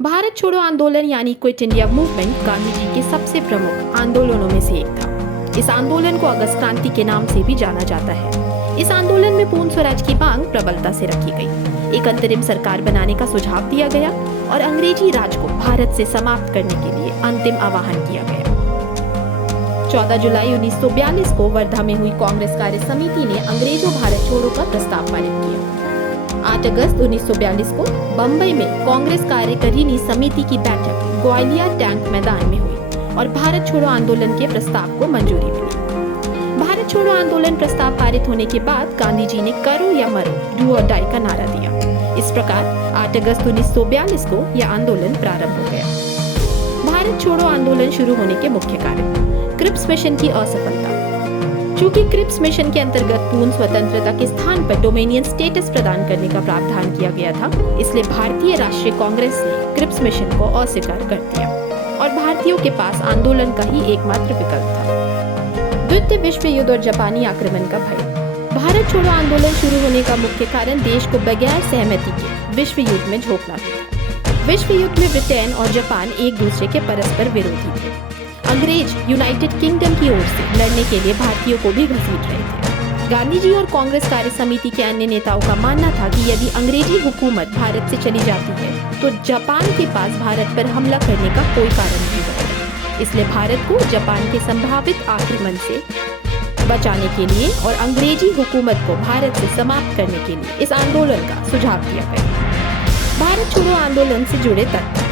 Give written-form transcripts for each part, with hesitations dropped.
भारत छोड़ो आंदोलन यानी quit India movement Gandhi ji के सबसे प्रमुख आंदोलनों में से एक था। इस आंदोलन को अगस्त क्रांति के नाम से भी जाना जाता है। इस आंदोलन में पूर्ण स्वराज की मांग प्रबलता से रखी गई। एक अंतरिम सरकार बनाने का सुझाव दिया गया और अंग्रेजी राज को भारत से समाप्त करने के लिए अंतिम आह्वान किया गया। 14 जुलाई 1942 को वर्धा में हुई कांग्रेस कार्य समिति ने अंग्रेजों भारत छोड़ो का प्रस्ताव पारित किया। 8 अगस्त 1942 को बंबई में कांग्रेस कार्यकारिणी समिति की बैठक ग्वालियर टैंक मैदान में हुई और भारत छोड़ो आंदोलन के प्रस्ताव को मंजूरी मिली। भारत छोड़ो आंदोलन प्रस्ताव पारित होने के बाद गांधी जी ने करो या मरो, डू और डाई का नारा दिया। इस प्रकार 8 अगस्त 1942 को यह आंदोलन प्रारंभ हो गया। भारत छोड़ो आंदोलन शुरू होने के मुख्य कारण: क्रिप्स मिशन की असफलता। चूंकि क्रिप्स मिशन के अंतर्गत पूर्ण स्वतंत्रता के स्थान पर डोमेनियन स्टेटस प्रदान करने का प्रावधान किया गया था, इसलिए भारतीय राष्ट्रीय कांग्रेस ने क्रिप्स मिशन को अस्वीकार कर दिया और भारतीयों के पास आंदोलन का ही एकमात्र विकल्प था। द्वितीय विश्व युद्ध और जापानी आक्रमण का भय। भारत छोड़ो आंदोलन शुरू होने का मुख्य कारण देश को बगैर सहमति के विश्व युद्ध में झोंकना था। विश्व युद्ध में ब्रिटेन और जापान एक दूसरे के परस्पर विरोधी थे। अंग्रेज यूनाइटेड किंगडम की ओर से लड़ने के लिए भारतीयों को भी घसीट रहे थे। गांधी जी और कांग्रेस कार्य समिति के अन्य नेताओं का मानना था कि यदि अंग्रेजी हुकूमत भारत से चली जाती है तो जापान के पास भारत पर हमला करने का कोई कारण नहीं बचेगा। इसलिए भारत को जापान के संभावित आक्रमण से बचाने के लिए और अंग्रेजी हुकूमत को भारत से समाप्त करने के लिए इस आंदोलन का सुझाव दिया गया। भारत छोड़ो आंदोलन से जुड़े तथ्य: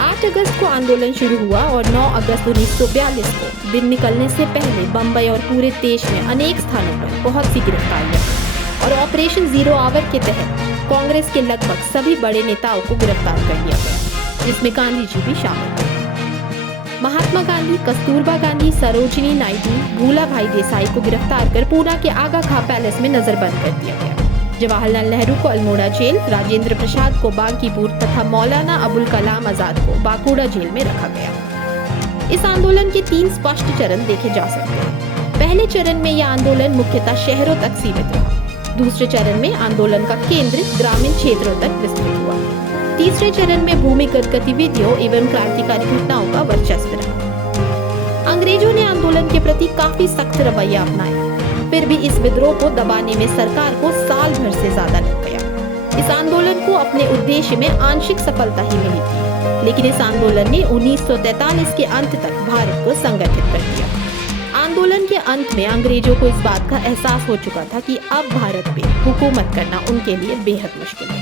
8 अगस्त को आंदोलन शुरू हुआ और 9 अगस्त 1942 को दिन निकलने से पहले बंबई और पूरे देश में अनेक स्थानों पर बहुत सी गिरफ्तारियां और ऑपरेशन जीरो आवर के तहत कांग्रेस के लगभग सभी बड़े नेताओं को गिरफ्तार कर लिया गया, जिसमें गांधी जी भी शामिल थे। महात्मा गांधी, कस्तूरबा गांधी, सरोजिनी नायडू, भूला भाई देसाई को गिरफ्तार कर पूना के आगा खां पैलेस में नजरबंद कर दिया गया। जवाहरलाल नेहरू को अल्मोड़ा जेल, राजेंद्र प्रसाद को बांकीपुर तथा मौलाना अबुल कलाम आजाद को बांकुड़ा जेल में रखा गया। इस आंदोलन के 3 स्पष्ट चरण देखे जा सकते हैं। पहले चरण में यह आंदोलन मुख्यतः शहरों तक सीमित रहा। दूसरे चरण में आंदोलन का केंद्र ग्रामीण क्षेत्रों तक विस्तृत हुआ। तीसरे चरण में भूमिगत गतिविधियों एवं क्रांतिकारी घटनाओं का वर्चस्व रहा। अंग्रेजों ने आंदोलन के प्रति काफी सख्त रवैया अपनाया, फिर भी इस विद्रोह को दबाने में सरकार को साल भर से ज्यादा लग गया। इस आंदोलन को अपने उद्देश्य में आंशिक सफलता ही मिली थी, लेकिन इस आंदोलन ने 1943 के अंत तक भारत को संगठित कर दिया। आंदोलन के अंत में अंग्रेजों को इस बात का एहसास हो चुका था कि अब भारत पे हुकूमत करना उनके लिए बेहद मुश्किल है।